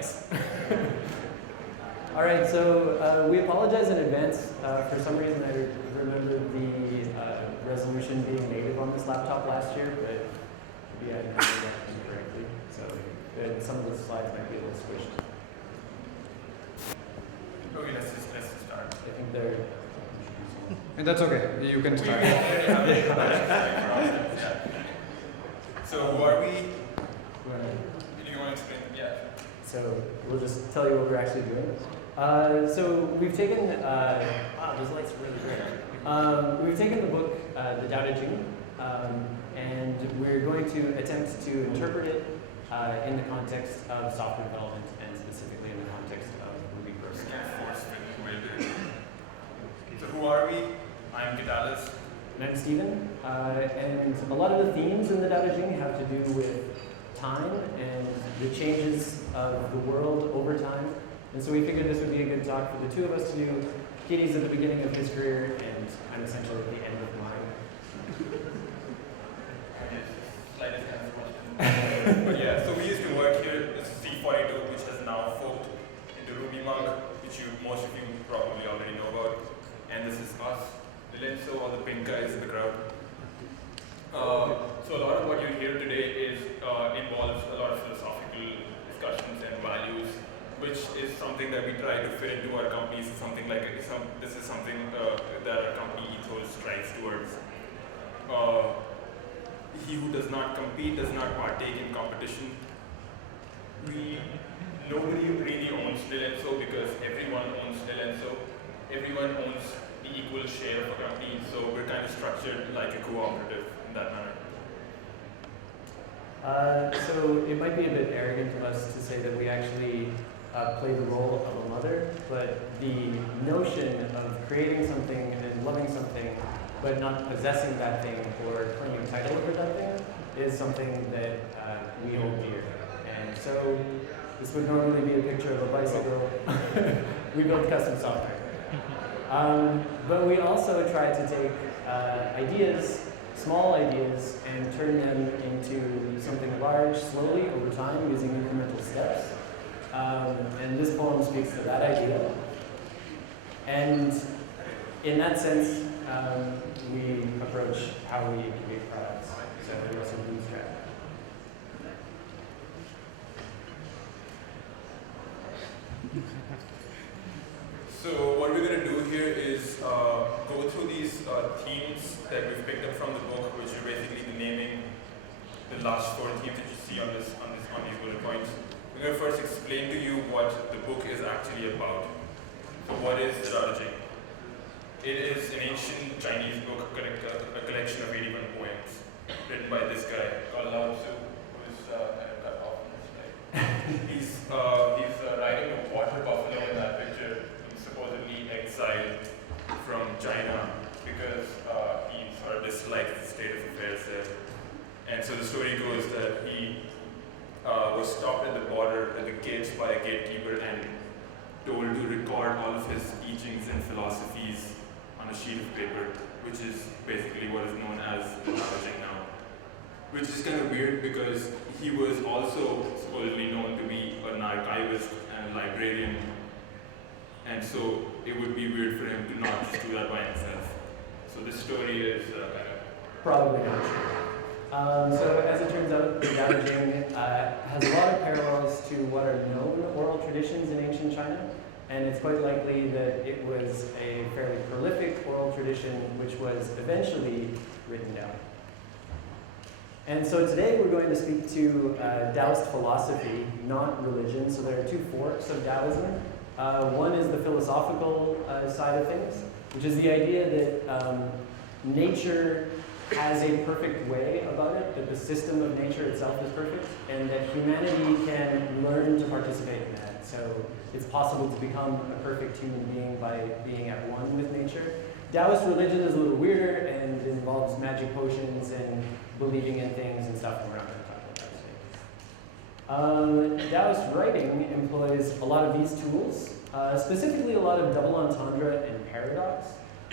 Thanks. All right, so we apologize in advance. For some reason, I remembered the resolution being native on this laptop last year, but maybe I didn't do that incorrectly. So some of the slides might be a little squished. Okay, let's just start. I think they're. And that's okay. You can start. So who are we? Do you want to explain? Yeah. So we'll just tell you what we're actually doing. So we've taken, wow, this light's really great. We've taken the book, the Tao Te Ching, and we're going to attempt to interpret it in the context of software development and specifically in the context of Ruby programming. So who are we? I'm Gitalis. And I'm Stephen, and a lot of the themes in the Tao Te Ching have to do with time and the changes of the world over time. And so we figured this would be a good talk for the two of us to do. Katie's at the beginning of his career, and I'm essentially at the end of mine. Slightest kind of question. But yeah, so we used to work here. This is C42, which has now forked into RubyConf, which most of you probably already know about. And this is us, the Lenso, all the pink guys in the crowd. So a lot of what you hear today involves a lot of philosophical discussions and values, which is something that we try to fit into our company. Something like this is something that our company ethos strives towards. He who does not compete does not partake in competition. Nobody really owns Lenso because everyone owns Lenso. Everyone owns the equal share of a company, so we're kind of structured like a cooperative in that manner. So it might be a bit arrogant of us to say that we actually play the role of a mother, but the notion of creating something and loving something, but not possessing that thing or claiming title over that thing is something that we hold dear. And so this would normally be a picture of a bicycle. We build custom software. But we also try to take ideas, small ideas, and turn them into something large slowly over time using incremental steps. And this poem speaks to that idea. And in that sense, we approach how we incubate products. So we also bootstrap. So what we're going to do here is go through these themes that we've picked up from the book, which are basically the naming, the last 4 themes that you see on these bullet points. We're going to first explain to you what the book is actually about. So what is the Tao Te Ching? It is an ancient Chinese book, a collection of 81 poems written by this guy called Lao Tzu, who is kind of cut off on this slide. He's riding a water buffalo in that picture. Supposedly exiled from China because he sort of disliked the state of affairs there. And so the story goes that he was stopped at the border at the gates by a gatekeeper and told to record all of his teachings and philosophies on a sheet of paper, which is basically what is known as the Tao Te Ching now. Which is kind of weird because he was also supposedly known to be an archivist and a librarian. And so it would be weird for him to not just do that by himself. So this story is kind of... Probably not true. So as it turns out, the Tao Te Ching has a lot of parallels to what are known oral traditions in ancient China. And it's quite likely that it was a fairly prolific oral tradition which was eventually written down. And so today we're going to speak to Taoist philosophy, not religion. So there are 2 forks of Taoism. One is the philosophical side of things, which is the idea that nature has a perfect way about it, that the system of nature itself is perfect, and that humanity can learn to participate in that. So it's possible to become a perfect human being by being at one with nature. Taoist religion is a little weirder and involves magic potions and believing in things and stuff, and we're not going to talk about that today. Taoist writing employs a lot of these tools, specifically a lot of double entendre and paradox.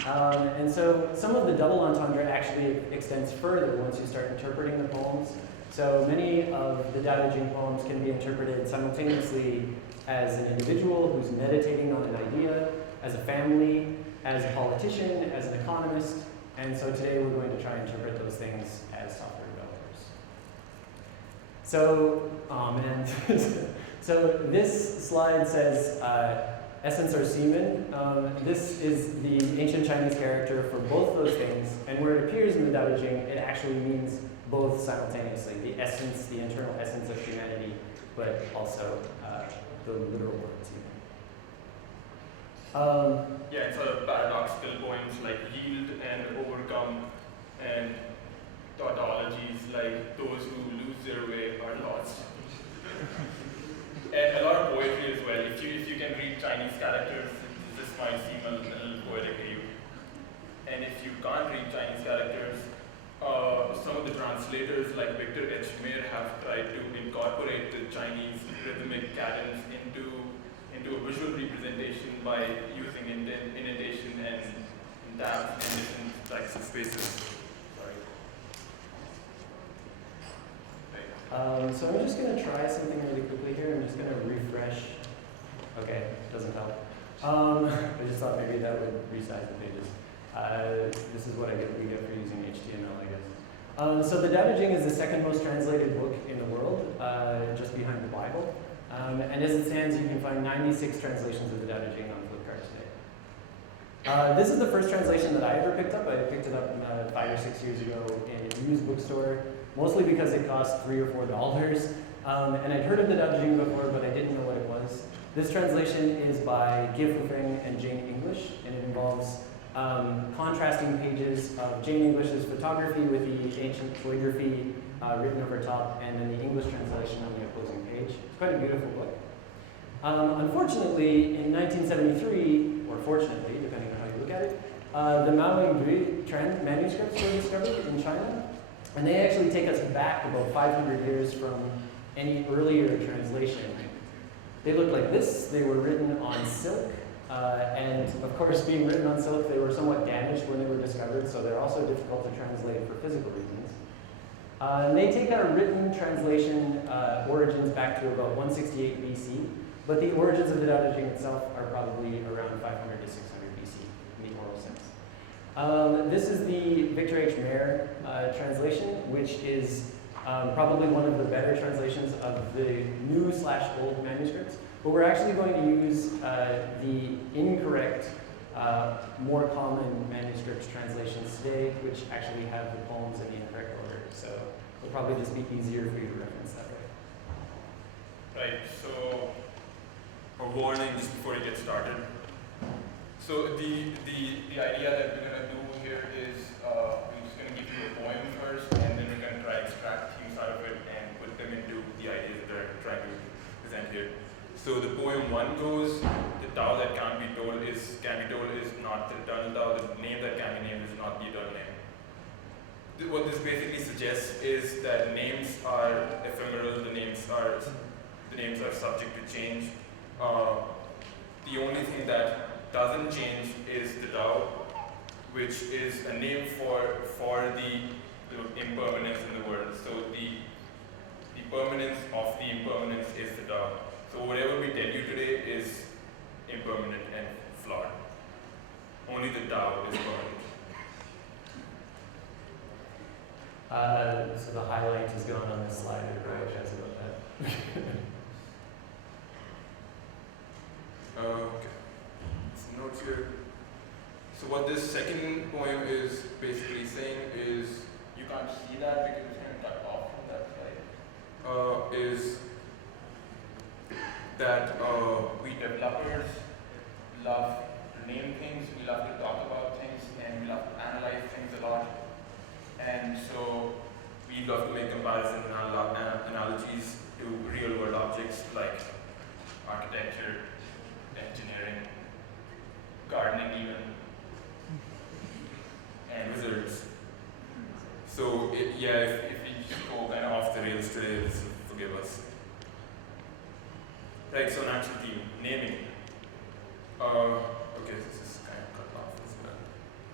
And so some of the double entendre actually extends further once you start interpreting the poems. So many of the Tao Te Ching poems can be interpreted simultaneously as an individual who's meditating on an idea, as a family, as a politician, as an economist, and so today we're going to try and interpret those things as software developers. So, so this slide says essence or semen. This is the ancient Chinese character for both those things, and where it appears in the Tao Te Ching, it actually means both simultaneously, the essence, the internal essence of humanity, but also the literal word semen. Yeah, and sort of paradoxical poems like yield and overcome, and tautologies like those who lose their way are lost. And a lot of poetry as well. If you can read Chinese characters, this might seem a little poetic to you. And if you can't read Chinese characters, some of the translators like Victor H. Mayer have tried to incorporate the Chinese rhythmic cadence into a visual representation by using indentation and tabs and different types of spaces. Sorry. So I'm just going to try something really quickly here. I'm just going to refresh. Okay, doesn't help. I just thought maybe that would resize the pages. This is what we get for using HTML, I guess. So the Tao Te Ching is the second most translated book in the world, just behind the Bible. And as it stands, you can find 96 translations of the Tao Te Ching on Flipkart today. This is the first translation that I ever picked up. I picked it up 5 or 6 years ago in a used bookstore, mostly because it cost $3 or $4. And I'd heard of the Tao Te Ching before, but I didn't know what it was. This translation is by Reframing and Jane English, and it involves contrasting pages of Jane English's photography with the ancient calligraphy written over top, and then the English translation on the opposing page. It's quite a beautiful book. Unfortunately, in 1973, or fortunately, depending on how you look at it, the Mao Ying manuscripts were discovered in China, and they actually take us back about 500 years from any earlier translation. They look like this. They were written on silk, and of course, being written on silk, they were somewhat damaged when they were discovered, so they're also difficult to translate for physical reasons. And they take our written translation origins back to about 168 BC, but the origins of the Tao Te Ching itself are probably around 500 to 600 BC in the oral sense. This is the Victor H. Mayer translation, which is probably one of the better translations of the new/old manuscripts, but we're actually going to use the incorrect, more common manuscript translations today, which actually have the poems in the incorrect order. So it'll probably just be easier for you to reference that way. Right, so a warning just before you get started. So the idea that we're going to do here is we're just going to give you a poem first, and then we're going to try to extract things out of it and put them into the ideas that we're trying to present here. So the poem 1 goes, the Tao that can be told is not the eternal Tao, the name that can be named is not the eternal name. What this basically suggests is that names are ephemeral, the names are subject to change. The only thing that doesn't change is the Tao, which is a name for the impermanence in the world. So the permanence of the impermanence is the Tao. So whatever we tell you today is impermanent and flawed. Only the Tao is permanent. So the highlight is gone on this slide. I apologize about that. Okay. Some notes here. So what this second poem is basically saying is, you can't see that because it's going to cut off from that slide, is that we developers love to name things, we love to talk about things, and we love to analyze things a lot. And so we love to make comparisons and analogies to real world objects like architecture, engineering, gardening even, and wizards. So if we go kind of off the rails today, just forgive us. Right, so an actual theme, naming. Okay, this is kind of cut off as well.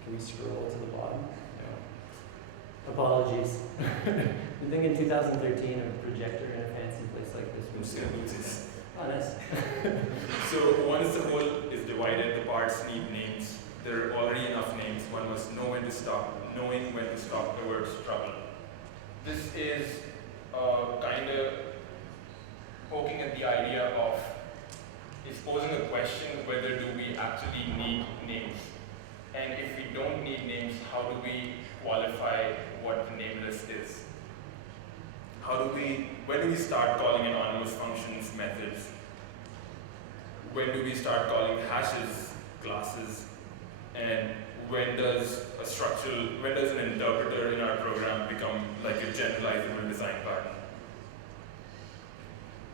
Can we scroll to the bottom? No. Apologies. You think in 2013 a projector in a fancy place like this would Loses. Oh, nice. So once the whole is divided, the parts need names. There are already enough names. One must know when to stop, knowing when to stop the word struggle. This is kind of poking at the idea of, is posing a question whether do we actually need names? And if we don't need names, how do we qualify what the nameless is? When do we start calling anonymous functions methods? When do we start calling hashes classes? And when does an interpreter in our program become like a generalizable design pattern?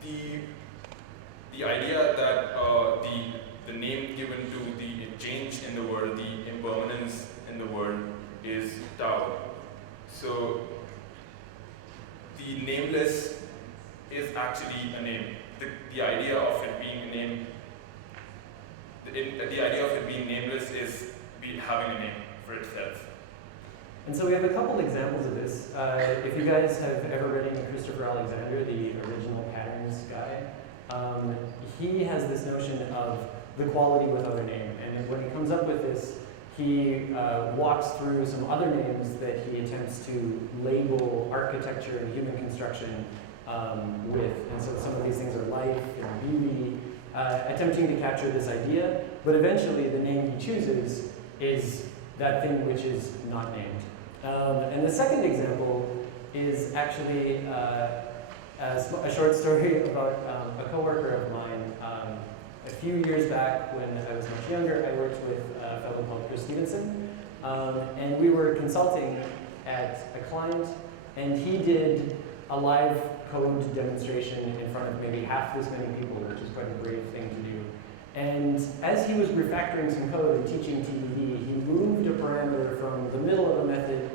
The idea that the name given to the change in the world, the impermanence in the world, is Tao. So the nameless is actually a name. The idea of it being a name, the idea of it being nameless is having a name for itself. And so we have a couple examples of this. If you guys have ever read any Christopher Alexander, the original patterns guy, he has this notion of the quality with other name. And when he comes up with this, he walks through some other names that he attempts to label architecture and human construction with. And so some of these things are life and beauty, attempting to capture this idea. But eventually the name he chooses is that thing which is not named. And the second example is actually a short story about a coworker of mine. A few years back, when I was much younger, I worked with a fellow called Chris Stevenson, and we were consulting at a client, and he did a live code demonstration in front of maybe half this many people, which is quite a brave thing to do. And as he was refactoring some code and teaching TDD, he moved a parameter from the middle of a method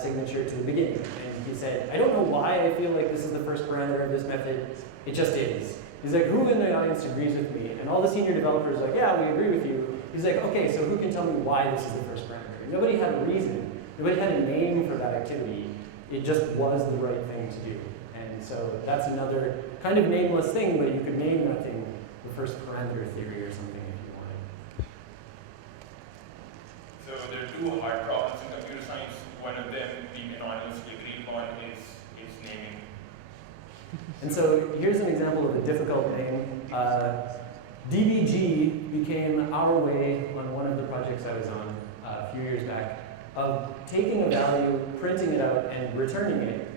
signature to the beginning. And he said, I don't know why I feel like this is the first parameter of this method, it just is. He's like, who in the audience agrees with me? And all the senior developers are like, yeah, we agree with you. He's like, okay, so who can tell me why this is the first parameter? Nobody had a reason. Nobody had a name for that activity. It just was the right thing to do. And so that's another kind of nameless thing, but you could name that thing the first parameter theory or something if you wanted. So there are two hard problems in computer science. One of them being anonymously agreed upon is naming. And so here's an example of a difficult name. DBG became our way on one of the projects I was on a few years back of taking a value, printing it out, and returning it,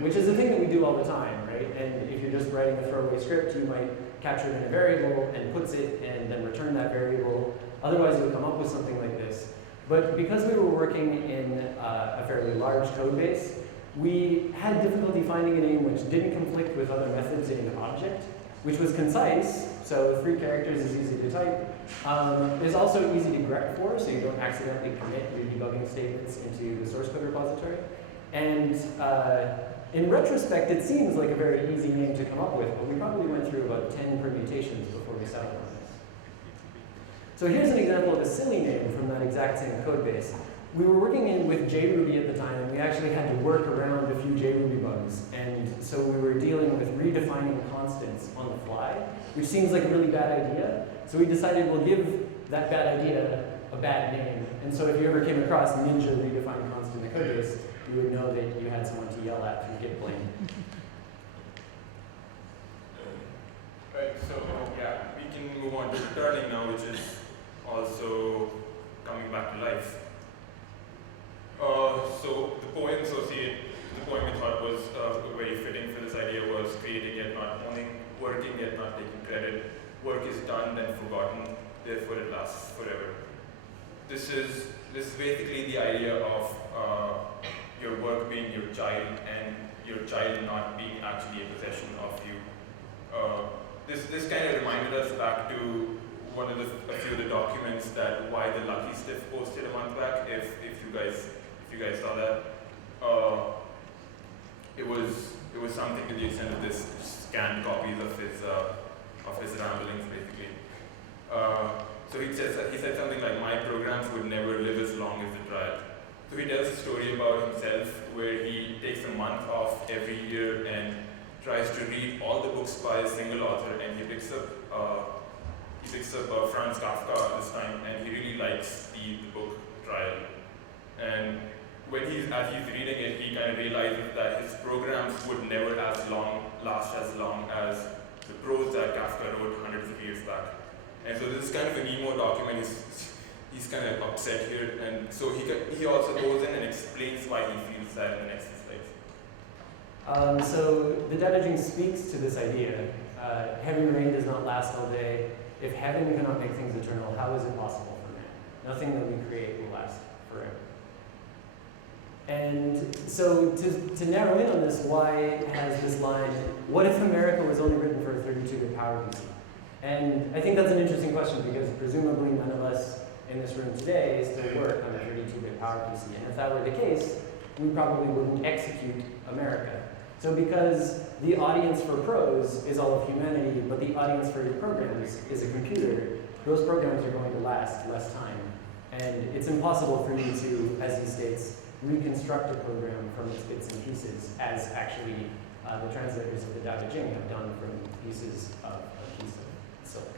which is a thing that we do all the time, right? And if you're just writing a throwaway script, you might capture it in a variable and puts it and then return that variable. Otherwise, you'll come up with something like this. But because we were working in a fairly large code base, we had difficulty finding a name which didn't conflict with other methods in an object, which was concise, so 3 characters is easy to type. It's also easy to grep for, so you don't accidentally commit your debugging statements into the source code repository. And in retrospect, it seems like a very easy name to come up with, but we probably went through about 10 permutations before we settled on this. So here's an example of a silly name from that exact same code base. We were working with JRuby at the time, and we actually had to work around a few JRuby bugs. And so we were dealing with redefining constants on the fly, which seems like a really bad idea. So we decided we'll give that bad idea a bad name. And so if you ever came across Ninja redefined constant in the code base, you would know that you had someone to yell at through git blame. Right, so yeah, we can move on to returning now, which is also coming back to life. So the poem we thought was very fitting for this idea was creating yet not owning, working yet not taking credit. Work is done then forgotten, therefore it lasts forever. This is basically the idea of your work being your child and your child not being actually a possession of you. This kind of reminded us back to a few of the documents that why the Lucky Stiff posted a month back. If you guys saw that, it was something to the extent of this scanned copies of his ramblings, basically. So he said something like, "My programs would never live as long as the trial." So he tells a story about himself where he takes a month off every year and tries to read all the books by a single author, and he picks up Franz Kafka this time, and he really likes the book Trial. And as he's reading it, he kind of realizes that his programs would never last as long as the prose that Kafka wrote hundreds of years back. And so this is kind of an emo document. He's kind of upset here, and so he also goes in and explains why he feels that in the next slides. So the Tao Te Ching speaks to this idea. Heavy rain does not last all day. If heaven cannot make things eternal, how is it possible for man? Nothing that we create will last forever. And so to narrow in on this, why has this line, what if America was only written for a 32-bit PowerPC? And I think that's an interesting question because presumably none of us in this room today still work on a 32-bit PowerPC. And if that were the case, we probably wouldn't execute America. So because the audience for prose is all of humanity, but the audience for your programs is a computer, those programs are going to last less time. And it's impossible for you to, as he states, reconstruct a program from its bits and pieces, as actually the translators of the Tao Te Ching have done from pieces of a piece of silk.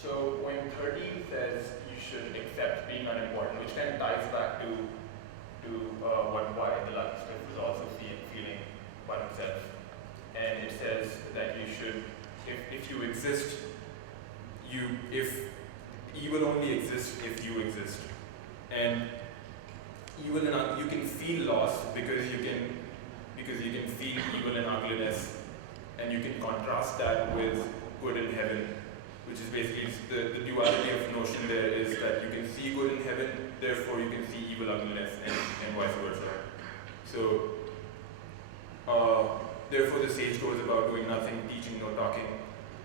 So when 13 says you should accept being unimportant, which kind of ties back to why the Lao Tzu was also feeling about himself. And it says that you should, if you exist, if evil only exists if you exist. And evil and you can feel loss because you can feel evil and ugliness, and you can contrast that with good in heaven, which is basically the duality of notion there is that you can see good in heaven, therefore you can see evil ugliness, and vice versa. So, therefore the sage goes about doing nothing, teaching no talking.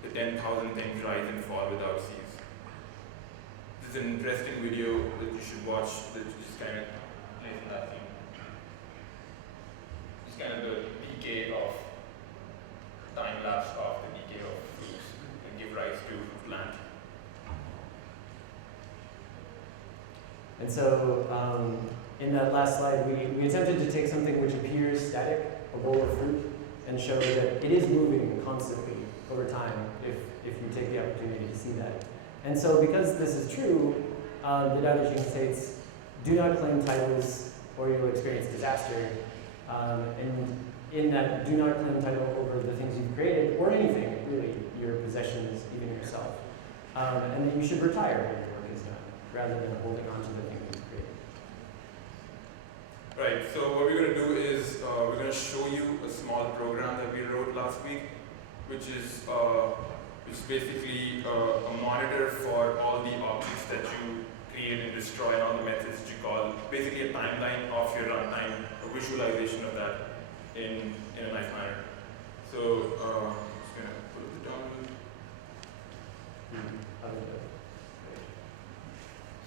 The 10,000 things rise and fall without cease. This is an interesting video that you should watch that just kind of plays in that theme. Just kind of the decay of time lapse of the decay of fruits and give rise to plant. And so in that last slide, we attempted to take something which appears static, a bowl of fruit, and show that it is moving constantly over time if you take the opportunity to see that. And so because this is true, the Tao Te Ching states, do not claim titles or you will experience disaster. And in that, do not claim title over the things you've created, or anything, really, your possessions, even yourself. And that you should retire when your work is done, rather than holding on to the thing you've created. Right, so what we're going to do is we're going to show you a small program that we wrote last week, which is basically a monitor for all the objects that you create and destroy and all the methods that you call, basically a timeline of your runtime, a visualization of that in a nice manner. So I'm just going to put the terminal.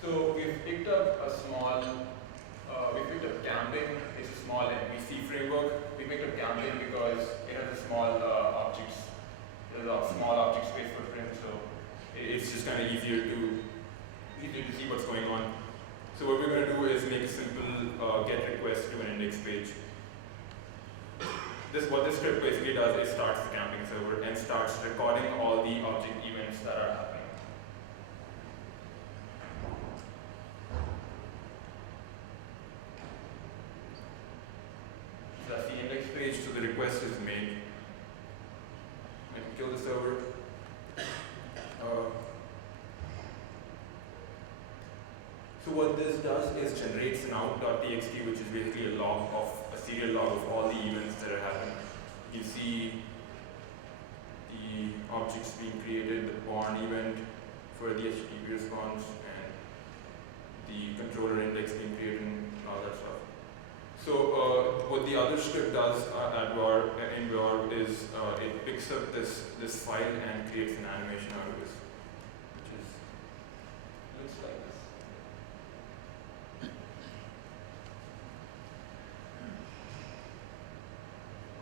So we've picked up camping. It's a small MVC framework. We picked up camping because it has a small objects. There's a small object space footprint, so it's just kind of easier to see what's going on. So what we're going to do is make a simple get request to an index page. What this script basically does is starts the camping server and starts recording all the object events that are happening. So that's the index page, so the request is made. I can kill the server. So what this does is generates an out.txt, which is basically a serial log of all the events that are happening. You see the objects being created, the born event for the HTTP response, and the controller index being created, and all that stuff. So what the other script does in var is it picks up this file and creates an animation out of this, which looks like this.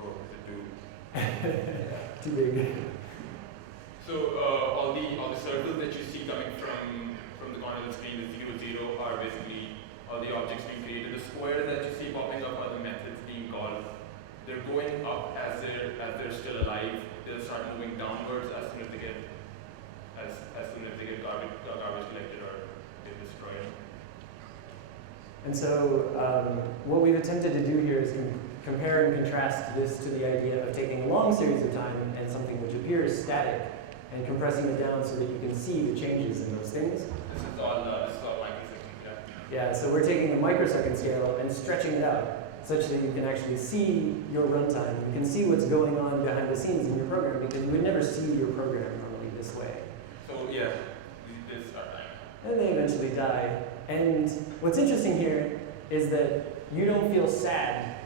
Oh, is it too? Too big. So all the circles that you see coming from the corner of the screen, the 0, 0 are basically all the objects being created. The squares that you see popping up are the methods being called. They're going up as they're still alive. They'll start moving downwards as soon as they get garbage collected or get destroyed. And so what we've attempted to do here is compare and contrast this to the idea of taking a long series of time and something which appears static and compressing it down so that you can see the changes in those things. This is all microseconds, Yeah, so we're taking the microsecond scale and stretching it out such that you can actually see your runtime. You can see what's going on behind the scenes in your program because you would never see your program normally this way. So yeah, they start dying. And they eventually die. And what's interesting here is that you don't feel sad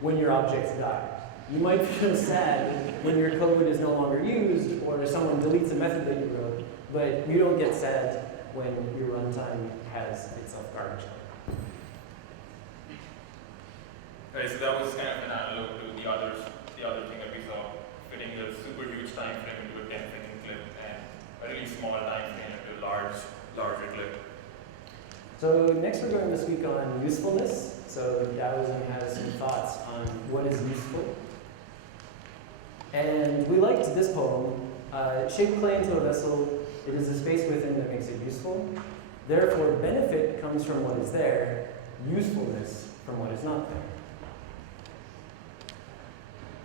when your objects die. You might feel sad when your code is no longer used or someone deletes a method that you wrote, but you don't get sad when your runtime has itself garbage. Right, so that was kind of an analog to the other thing that we saw, fitting a super huge time frame into a 10-second clip and a really small time frame into a larger clip. So next we're going to speak on usefulness. So Taoism has some thoughts on what is useful. And we liked this poem. Shape clay into a vessel, it is the space within that makes it useful. Therefore, benefit comes from what is there, usefulness from what is not there.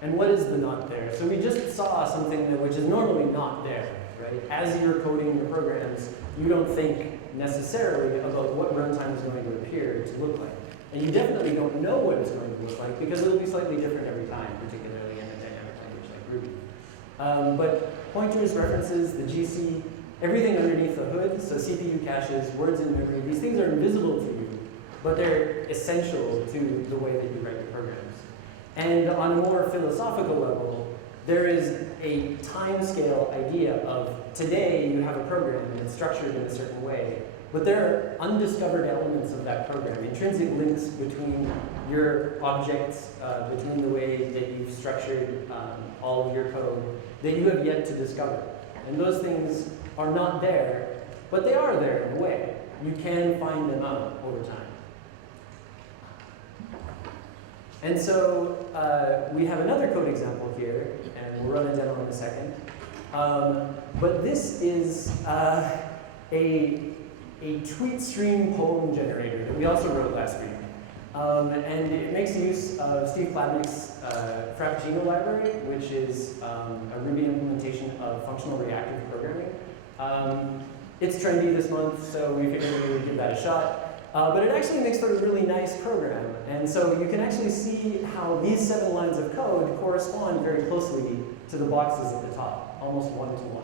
And what is the not there? So we just saw something which is normally not there, right? As you're coding your programs, you don't think necessarily about what runtime is going to appear to look like. And you definitely don't know what it's going to look like because it'll be slightly different every time, particularly in a dynamic language like Ruby. But pointers, references, the GC, everything underneath the hood, so CPU caches, words in memory, these things are invisible to you, but they're essential to the way that you write your programs. And on a more philosophical level, there is a time-scale idea of today you have a program and it's structured in a certain way, but there are undiscovered elements of that program, intrinsic links between your objects, between the way that you've structured all of your code that you have yet to discover. And those things are not there, but they are there in a way. You can find them out over time. And so we have another code example here, and we'll run a demo in a second. But this is a tweet stream poem generator that we also wrote last week. And it makes use of Steve Klabnik's Frappuccino library, which is a Ruby implementation of functional reactive programming. It's trendy this month, so we figured we would give that a shot. But it actually makes for a really nice program. And so you can actually see how these 7 lines of code correspond very closely to the boxes at the top, almost 1-to-1.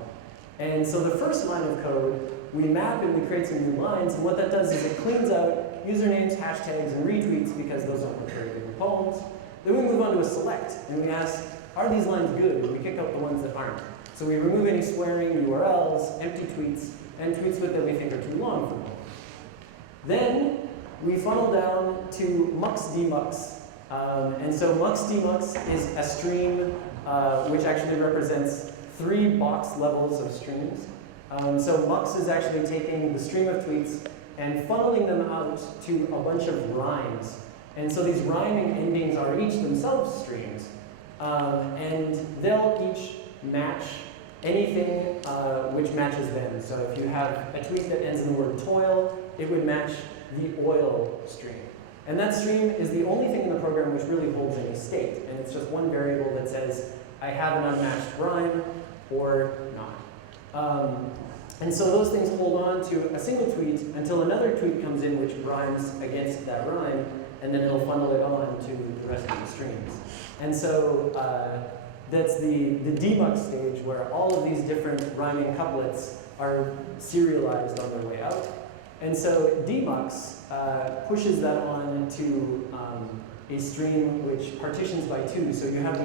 And so the first line of code, we map and we create some new lines, and what that does is it cleans out usernames, hashtags, and retweets because those don't look very good in poems. Then we move on to a select, and we ask, are these lines good? And we kick out the ones that aren't. So we remove any swearing, URLs, empty tweets, and tweets that we think are too long for poems. Then we funnel down to mux demux. And so mux demux is a stream which actually represents 3 box levels of streams. So mux is actually taking the stream of tweets and funneling them out to a bunch of rhymes. And so these rhyming endings are each themselves streams. And they'll each match anything which matches them. So if you have a tweet that ends in the word toil, it would match the oil stream. And that stream is the only thing in the program which really holds any state. And it's just one variable that says, I have an unmatched rhyme or not. And so those things hold on to a single tweet until another tweet comes in which rhymes against that rhyme, and then it'll funnel it on to the rest of the streams. And so that's the demux stage where all of these different rhyming couplets are serialized on their way out. And so demux pushes that on to a stream which partitions by 2. So you have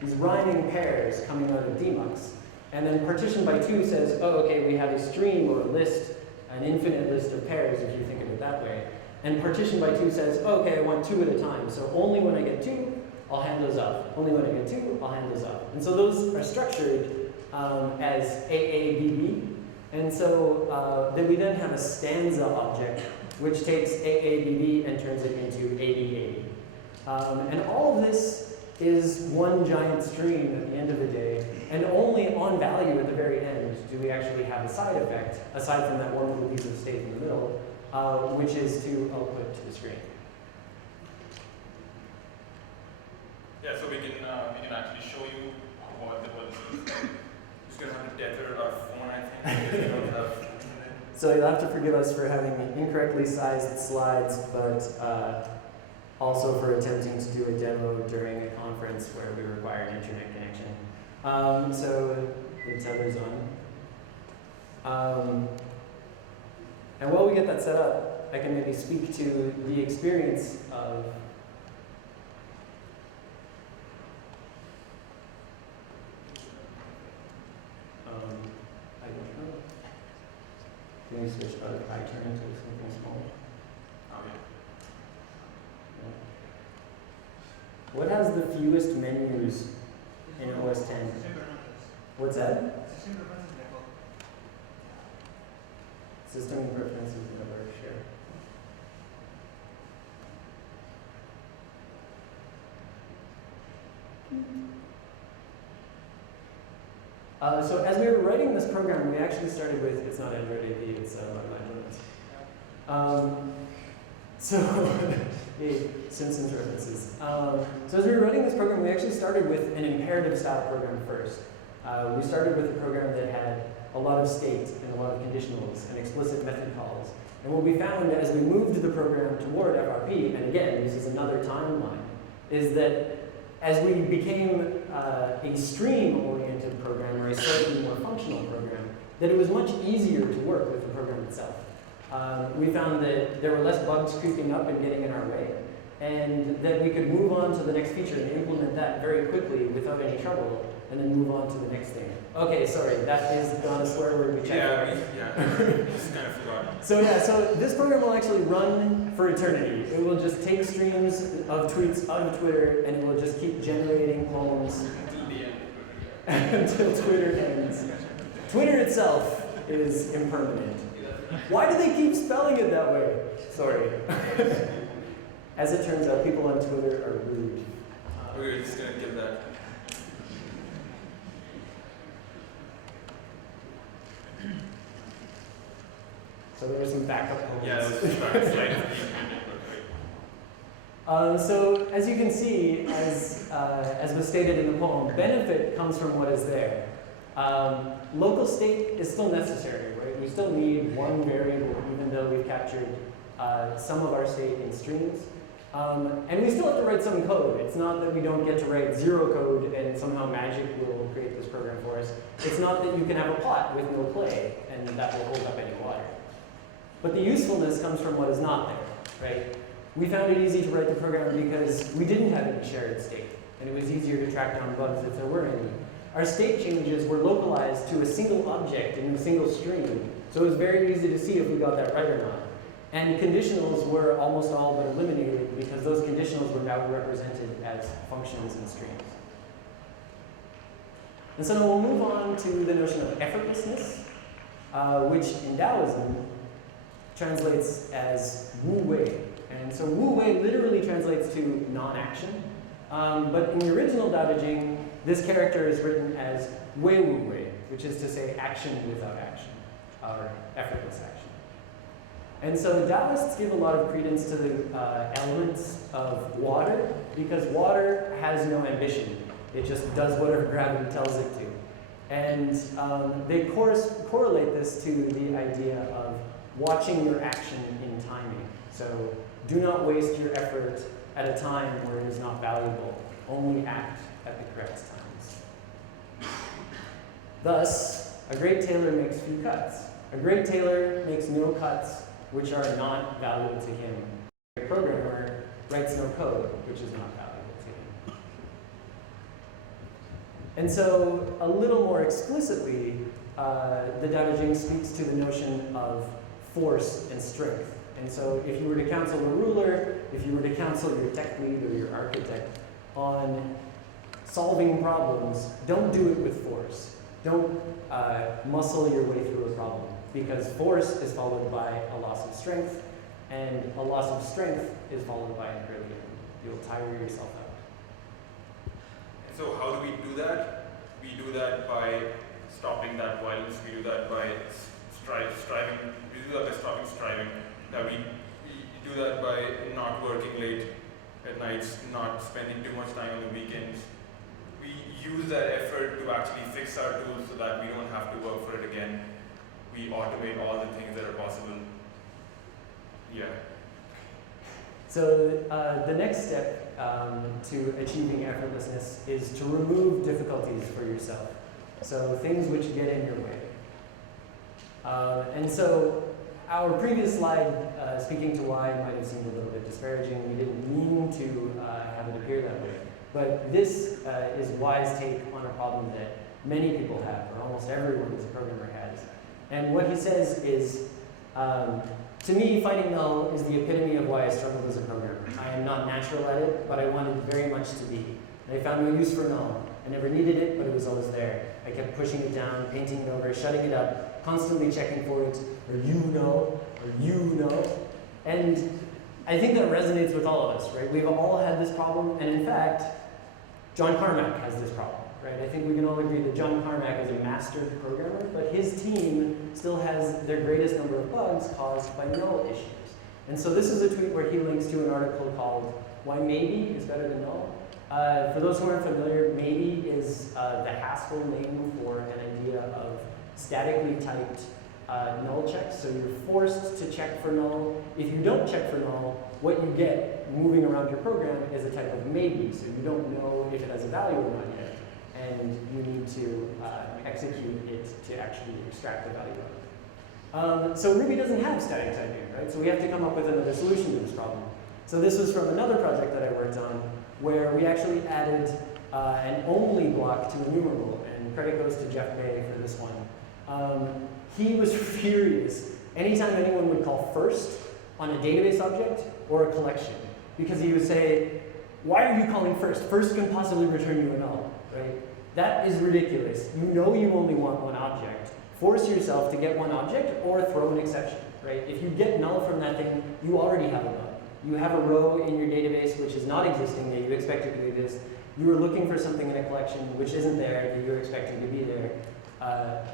these rhyming pairs coming out of demux. And then partition by 2 says, oh, okay, we have a stream or a list, an infinite list of pairs if you think of it that way. And partition by 2 says, oh, okay, I want 2 at a time. So only when I get 2, I'll hand those off. Only when I get 2, I'll hand those off. And so those are structured as AABB. And so then we then have a stanza object, which takes AABB and turns it into ABAB. And all of this is one giant stream at the end of the day, and only on value at the very end do we actually have a side effect, aside from that one little piece of state in the middle, which is to output to the screen. Yeah, so we can actually show you what the world is. Just gonna have to tether our phone, I think, because we don't have internet. So you'll have to forgive us for having incorrectly sized slides, but also for attempting to do a demo during a conference where we require an internet connection. So the tether's on. And while we get that set up, I can maybe speak to the experience of I don't know. Can we switch I turn into something small? Oh, yeah. What has the fewest menus in OS 10? What's that? System preferences never share. So as we were writing this program, we actually started with, it's not Android AV, it's Simpsons references. So as we were writing this program, we actually started with an imperative style program first. We started with a program that had a lot of state and a lot of conditionals and explicit method calls. And what we found as we moved the program toward FRP, and again, this is another timeline, is that as we became a stream-oriented program or a slightly more functional program, that it was much easier to work with the program itself. We found that there were less bugs creeping up and getting in our way, and that we could move on to the next feature and implement that very quickly without any trouble, and then move on to the next thing. Okay, sorry, that is not a swear word we checked. Just kind of forgot. So this program will actually run for eternity. It will just take streams of tweets out of Twitter, and it will just keep generating poems until Twitter ends. Twitter itself is impermanent. Why do they keep spelling it that way? Sorry. As it turns out, people on Twitter are rude. We're just going to give that. So there were some backup poems. Yeah, that was slide. So as you can see, as was stated in the poem, benefit comes from what is there. Local state is still necessary, right? We still need one variable, even though we've captured some of our state in streams. And we still have to write some code. It's not that we don't get to write zero code and somehow magic will create this program for us. It's not that you can have a pot with no clay and that will hold up any water. But the usefulness comes from what is not there, right? We found it easy to write the program because we didn't have any shared state, and it was easier to track down bugs if there were any. Our state changes were localized to a single object in a single stream, so it was very easy to see if we got that right or not. And conditionals were almost all but eliminated because those conditionals were now represented as functions and streams. And so now we'll move on to the notion of effortlessness, which in Taoism translates as wu wei. And so wu wei literally translates to non-action. But in the original Tao Te Ching, this character is written as wei wu wei, which is to say action without action, or effortless action. And so Taoists give a lot of credence to the elements of water, because water has no ambition. It just does whatever gravity tells it to. And they correlate this to the idea of watching your action in timing. So do not waste your effort at a time where it is not valuable. Only act at the correct times. Thus, a great tailor makes few cuts. A great tailor makes no cuts which are not valuable to him. A programmer writes no code which is not valuable to him. And so, a little more explicitly, the Tao Te Ching speaks to the notion of force and strength. And so if you were to counsel a ruler, if you were to counsel your tech lead or your architect on solving problems, don't do it with force. Don't muscle your way through a problem, because force is followed by a loss of strength, and a loss of strength is followed by an early end. You'll tire yourself out. And so how do we do that? We do that by stopping that violence. We do that by striving. We do that by stopping striving. We do that by not working late at nights, not spending too much time on the weekends. We use that effort to actually fix our tools so that we don't have to work for it again. We automate all the things that are possible. Yeah. So the next step to achieving effortlessness is to remove difficulties for yourself. So things which get in your way. And so our previous slide, speaking to why, might have seemed a little bit disparaging. We didn't mean to have it appear that way. But this is Y's take on a problem that many people have, or almost everyone who's a programmer has. And what he says is, to me, finding null is the epitome of why I struggled as a programmer. I am not natural at it, but I wanted very much to be. And I found no use for null. I never needed it, but it was always there. I kept pushing it down, painting it over, shutting it up, constantly checking for it, or you know. And I think that resonates with all of us, right? We've all had this problem, and in fact, John Carmack has this problem, right? I think we can all agree that John Carmack is a master programmer, but his team still has their greatest number of bugs caused by null issues. And so this is a tweet where he links to an article called Why Maybe is Better Than Null. For those who aren't familiar, maybe is the Haskell name for an idea of statically typed null checks. So you're forced to check for null. If you don't check for null, what you get moving around your program is a type of maybe. So you don't know if it has a value or not yet. And you need to execute it to actually extract the value of it. So Ruby doesn't have static typing, right? So we have to come up with another solution to this problem. So this was from another project that I worked on, where we actually added an only block to enumerable, and credit goes to Jeff Bay for this one. He was furious anytime anyone would call first on a database object or a collection, because he would say, why are you calling first? First can possibly return you a null, right? That is ridiculous. You know you only want one object. Force yourself to get one object or throw an exception, right? If you get null from that thing, you already have a bug. You have a row in your database which is not existing that you expect it to exist. You are looking for something in a collection which isn't there that you're expecting to be there.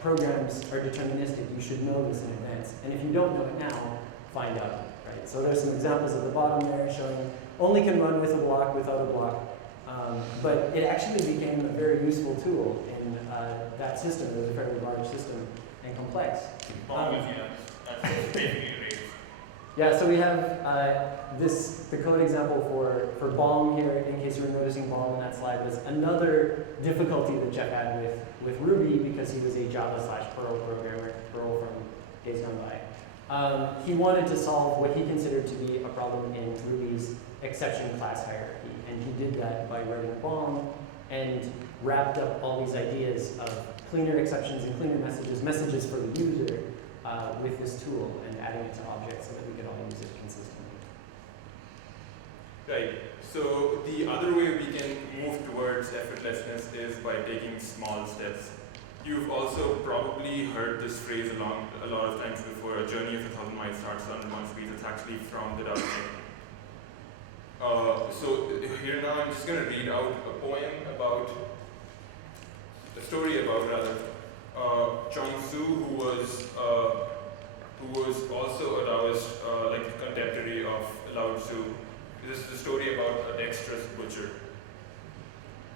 Programs are deterministic. You should know this in advance. And if you don't know it now, find out, right? So there's some examples at the bottom there showing only can run with a block, without a block. But it actually became a very useful tool in that system. It was a fairly large system and complex. Yeah, so we have the code example for bomb here, in case you were noticing bomb in that slide, was another difficulty that Jeff had with Ruby because he was a Java/Perl programmer, Perl from days gone by. He wanted to solve what he considered to be a problem in Ruby's exception class hierarchy, and he did that by writing bomb and wrapped up all these ideas of cleaner exceptions and cleaner messages for the user with this tool and adding it to objects so that we could all use it consistently. Right. So the other way we can move towards effortlessness is by taking small steps. You've also probably heard this phrase a lot of times before, a journey of 1,000 miles starts on one speed. It's actually from the Tao Te Ching. So here now I'm just going to read out a poem about, a story about rather, Lao Tzu, who was also a Taoist, like contemporary of Lao Tzu. This is a story about a Dexterous Butcher.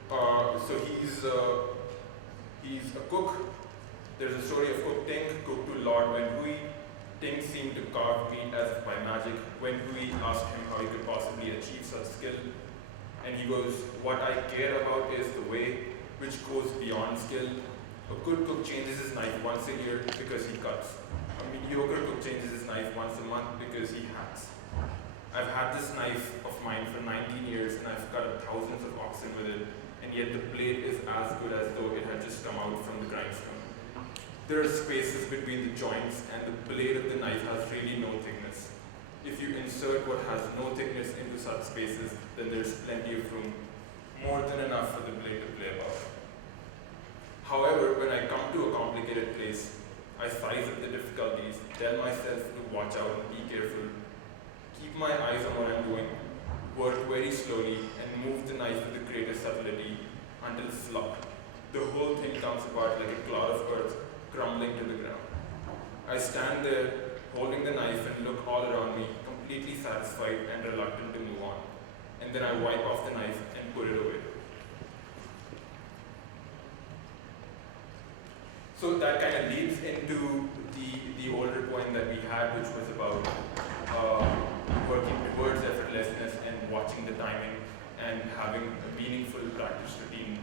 So he's a cook. There's a story of Cook Ting, cook to Lord Wen Hui. Ting seemed to carve meat as if by magic. Wen Hui asked him how he could possibly achieve such skill. And he goes, what I care about is the way which goes beyond skill. A good cook changes his knife once a year because he cuts. A mediocre cook changes his knife once a month because he hacks. I've had this knife of mine for 19 years and I've cut thousands of oxen with it, and yet the blade is as good as though it had just come out from the grindstone. There are spaces between the joints and the blade of the knife has really no thickness. If you insert what has no thickness into such spaces, then there's plenty of room, more than enough for the blade to play about. However, when I come to a complicated place, I size up the difficulties, tell myself to watch out and be careful, keep my eyes on what I'm doing, work very slowly, and move the knife with the greatest subtlety until slop. The whole thing comes apart like a clod of earth crumbling to the ground. I stand there, holding the knife and look all around me, completely satisfied and reluctant to move on. And then I wipe off the knife and put it away. So that kind of leads into the older point that we had, which was about working towards effortlessness and watching the timing and having a meaningful practice routine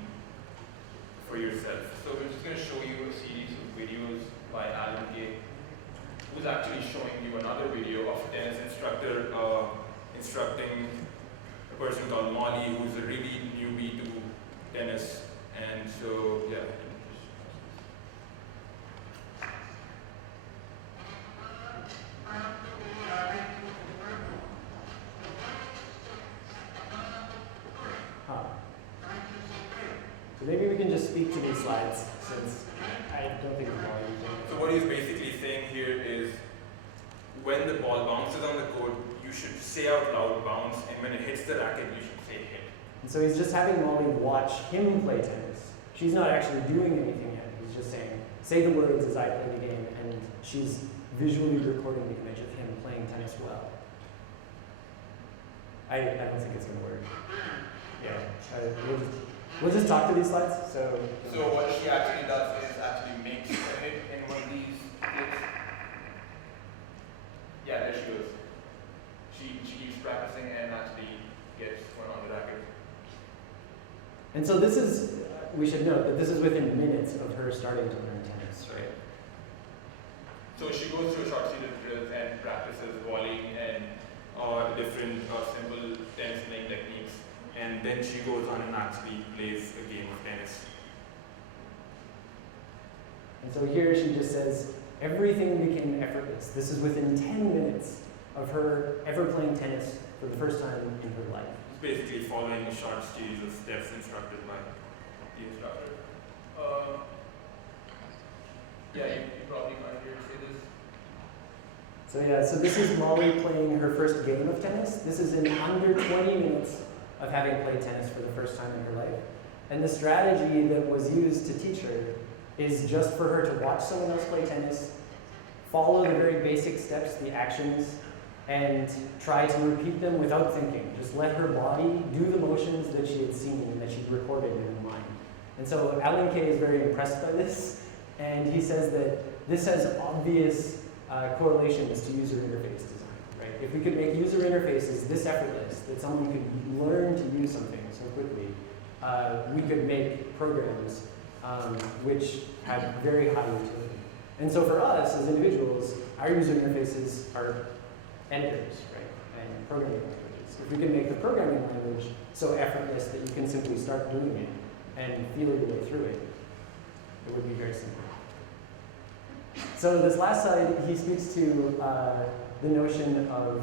for yourself. So we're just going to show you a series of videos by Alan Kay, who's actually showing you another video of a tennis instructor instructing a person called Molly, who's a really newbie to tennis. And so, yeah. So maybe we can just speak to these slides, since I don't think it's volume. So what he's basically saying here is, when the ball bounces on the court, you should say out loud bounce, and when it hits the racket, you should say hit. And so he's just having Molly watch him play tennis. She's not actually doing anything yet. He's just saying, say the words as I play the game, and she's visually recording the image of him playing tennis well. I don't think it's going to work. Yeah, we'll just talk to these slides. So what she actually does is actually makes a hit in one of these clips. Yeah, there she goes. She keeps practicing and actually gets one on the racket. And so this is, we should note that this is within minutes of her starting to learn tennis, right? So she goes through short series drills and practices volleying and different simple tennis playing techniques. And then she goes on and actually plays a game of tennis. And so here she just says, everything became effortless. This is within 10 minutes of her ever playing tennis for the first time in her life. It's basically following a short series of steps instructed by the instructor. Yeah, you probably can't hear say this. So yeah, so this is Molly playing her first game of tennis. This is in under 20 minutes of having played tennis for the first time in her life. And the strategy that was used to teach her is just for her to watch someone else play tennis, follow the very basic steps, the actions, and try to repeat them without thinking. Just let her body do the motions that she had seen and that she'd recorded in her mind. And so Alan Kay is very impressed by this, and he says that this has obvious correlations to user interface design, right? If we could make user interfaces this effortless, that someone could learn to use something so quickly, we could make programs which have very high utility. And so for us as individuals, our user interfaces are editors, right? And programming languages. If we can make the programming language so effortless that you can simply start doing it and feel your way through it, it would be very simple. So this last slide, he speaks to the notion of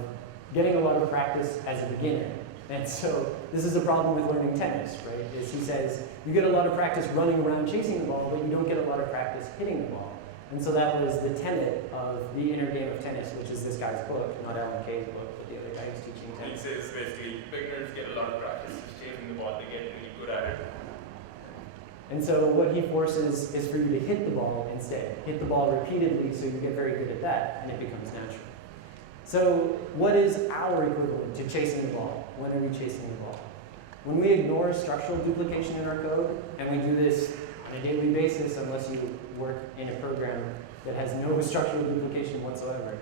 getting a lot of practice as a beginner. And so this is a problem with learning tennis, right? Is he says, you get a lot of practice running around chasing the ball, but you don't get a lot of practice hitting the ball. And so that was the tenet of the inner game of tennis, which is this guy's book, not Alan Kay's book, but the other guy who's teaching tennis. He says basically, beginners get a lot of practice chasing the ball, they get really good at it. And so what he forces is for you to hit the ball instead. Hit the ball repeatedly so you get very good at that, and it becomes natural. So what is our equivalent to chasing the ball? When are we chasing the ball? When we ignore structural duplication in our code, and we do this on a daily basis unless you work in a program that has no structural duplication whatsoever.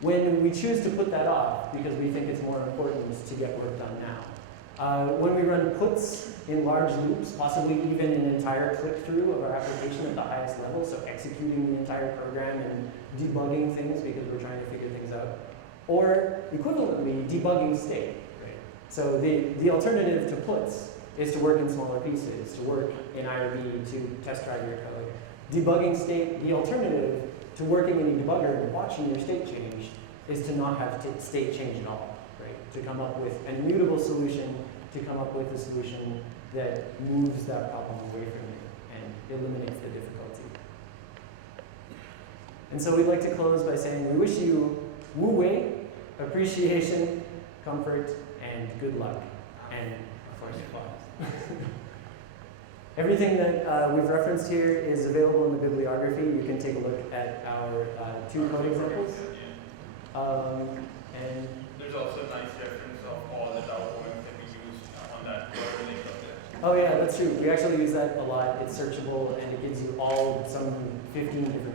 When we choose to put that off because we think it's more important to get work done now. When we run puts in large loops, possibly even an entire click-through of our application at the highest level, so executing the entire program and debugging things because we're trying to figure things out. Or equivalently, debugging state. Right? So the alternative to puts is to work in smaller pieces, to work in IRB, to test drive your code. Debugging state, the alternative to working in a debugger and watching your state change is to not have state change at all. Right? to come up with an immutable solution, to come up with a solution that moves that problem away from you and eliminates the difficulty. And so we'd like to close by saying we wish you wu wei, appreciation, comfort, and good luck. And of course, fun. Everything that we've referenced here is available in the bibliography. You can take a look at our 2 code examples. And there's also a nice reference of all the Tao poems that we use on that link up there. oh yeah, that's true. We actually use that a lot. It's searchable and it gives you all some 15 different